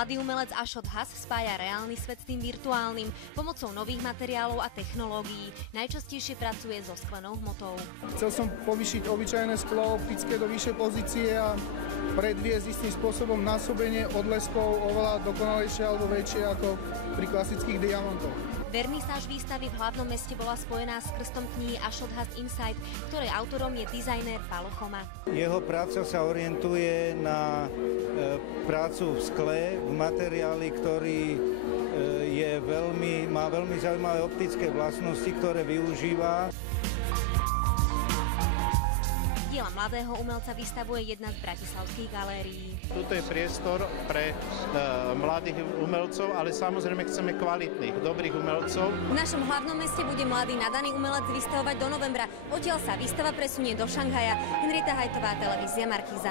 Mladý umelec Ashot Has spája reálny svet s tým virtuálnym pomocou nových materiálov a technológií. Najčastejšie pracuje so sklenou hmotou. Chcel som povýšiť obyčajné sklo optické do vyššej pozície a predviesť istým spôsobom násobenie odleskov oveľa dokonalejšie alebo väčšie ako pri klasických diamantoch. Vernisáž výstavy v hlavnom meste bola spojená s krstom knihy Ashot Has Insight, ktorej autorom je dizajner Paolo Choma. Jeho práca sa orientuje na prácu v skle, v materiáli, ktorý má veľmi zaujímavé optické vlastnosti, ktoré využíva. Diela mladého umelca vystavuje jedna z bratislavských galérií. Tuto je priestor pre mladých umelcov, ale samozrejme chceme kvalitných, dobrých umelcov. V našom hlavnom meste bude mladý nadaný umelec vystavovať do novembra. Odtiaľ sa výstava presunie do Šanghaja. Henrieta Hajtová, televízia Markíza.